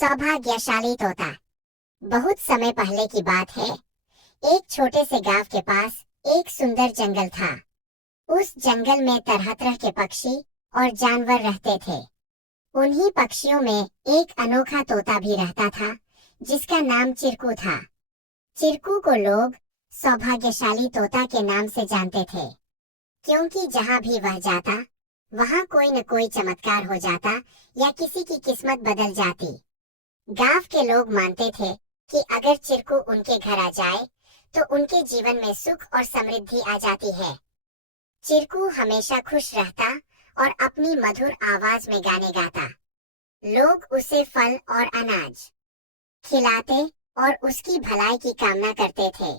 सौभाग्यशाली तोता। बहुत समय पहले की बात है। एक छोटे से गांव के पास एक सुंदर जंगल था। उस जंगल में तरह तरह के पक्षी और जानवर रहते थे। उन्हीं पक्षियों में एक अनोखा तोता भी रहता था, जिसका नाम चिरकू था। चिरकू को लोग सौभाग्यशाली तोता के नाम से जानते थे, क्योंकि जहां भी वह जाता, वहां कोई न कोई चमत्कार हो जाता या किसी की किस्मत बदल जाती। गांव के लोग मानते थे कि अगर चिरकू उनके घर आ जाए, तो उनके जीवन में सुख और समृद्धि आ जाती है। चिरकू हमेशा खुश रहता और अपनी मधुर आवाज में गाने गाता। लोग उसे फल और अनाज खिलाते और उसकी भलाई की कामना करते थे।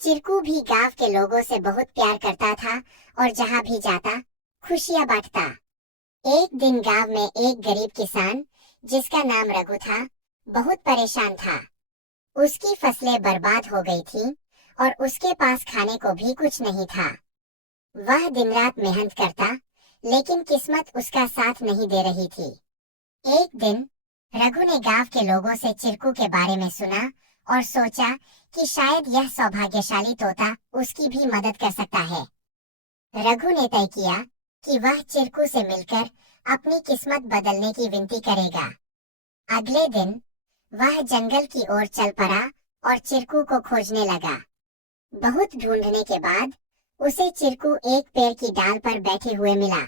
चिरकू भी गांव के लोगों से बहुत प्यार करता था और जहां भी जाता, खुशियां बांटता। एक दिन गांव में एक गरीब किसान, जिसका नाम रघु था, बहुत परेशान था। उसकी फसलें बर्बाद हो गई थीं और उसके पास खाने को भी कुछ नहीं था। वह दिन रात मेहनत करता, लेकिन किस्मत उसका साथ नहीं दे रही थी। एक दिन रघु ने गांव के लोगों से चिरकू के बारे में सुना और सोचा कि शायद यह सौभाग्यशाली तोता उसकी भी मदद कर सकता है। रघु ने तय किया कि वह चिरकू से मिलकर अपनी किस्मत बदलने की विनती करेगा। अगले दिन वह जंगल की ओर चल पड़ा और चिरकू को खोजने लगा। बहुत ढूंढने के बाद उसे चिरकू एक पेड़ की डाल पर बैठे हुए मिला।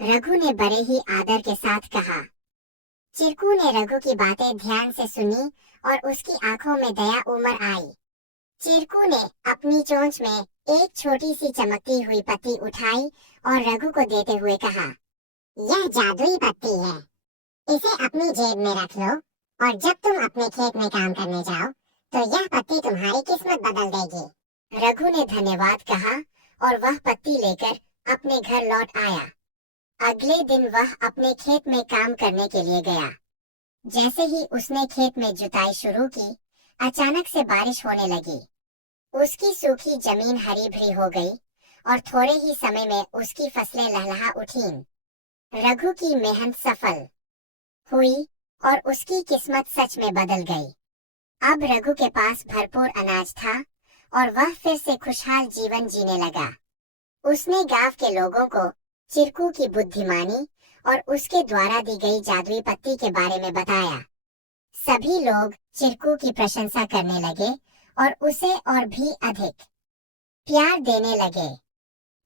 रघु ने बड़े ही आदर के साथ कहा। चिरकू ने रघु की बातें ध्यान से सुनी और उसकी आंखों में दया उमड़ आई। चिरकू ने अपनी चोंच में एक छोटी सी चमकती हुई पत्ती उठाई और रघु को देते हुए कहा, यह जादुई पत्ती है। इसे अपनी जेब में रख लो और जब तुम अपने खेत में काम करने जाओ, तो यह पत्ती तुम्हारी किस्मत बदल देगी। रघु ने धन्यवाद कहा और वह पत्ती लेकर अपने घर लौट आया। अगले दिन वह अपने खेत में काम करने के लिए गया। जैसे ही उसने खेत में जुताई शुरू की, अचानक से बारिश होने लगी। उसकी सूखी जमीन हरी भरी हो गई और थोड़े ही समय में उसकी फसलें लहलहा उठीं। रघु की मेहनत सफल हुई और उसकी किस्मत सच में बदल गई। अब रघु के पास भरपूर अनाज था और वह फिर से खुशहाल जीवन जीने लगा। उसने गांव के लोगों को चिरकू की बुद्धिमानी और उसके द्वारा दी गई जादुई पत्ती के बारे में बताया। सभी लोग चिरकू की प्रशंसा करने लगे और उसे और भी अधिक प्यार देने लगे।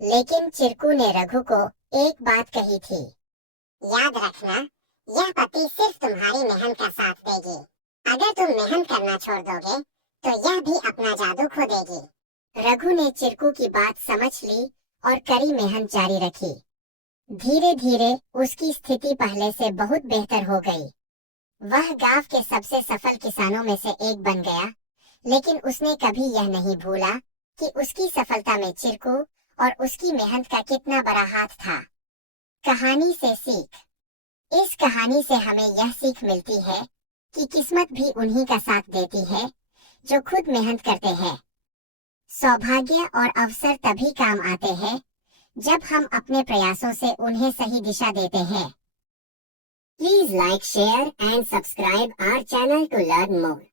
लेकिन चिरकू ने रघु को एक बात कही थी, याद रखना, यह पत्ती सिर्फ तुम्हारी मेहनत का साथ देगी। अगर तुम मेहनत करना छोड़ दोगे, तो यह भी अपना जादू खो देगी। रघु ने चिरकू की बात समझ ली और कड़ी मेहनत जारी रखी। धीरे धीरे उसकी स्थिति पहले से बहुत बेहतर हो गई। वह गांव के सबसे सफल किसानों में से एक बन गया। लेकिन उसने कभी यह नहीं भूला कि उसकी सफलता में चिरकू और उसकी मेहनत का कितना बड़ा हाथ था। कहानी से सीख। इस कहानी से हमें यह सीख मिलती है कि किस्मत भी उन्हीं का साथ देती है जो खुद मेहनत करते हैं। सौभाग्य और अवसर तभी काम आते हैं जब हम अपने प्रयासों से उन्हें सही दिशा देते हैं। Please like, share and subscribe our channel to learn more.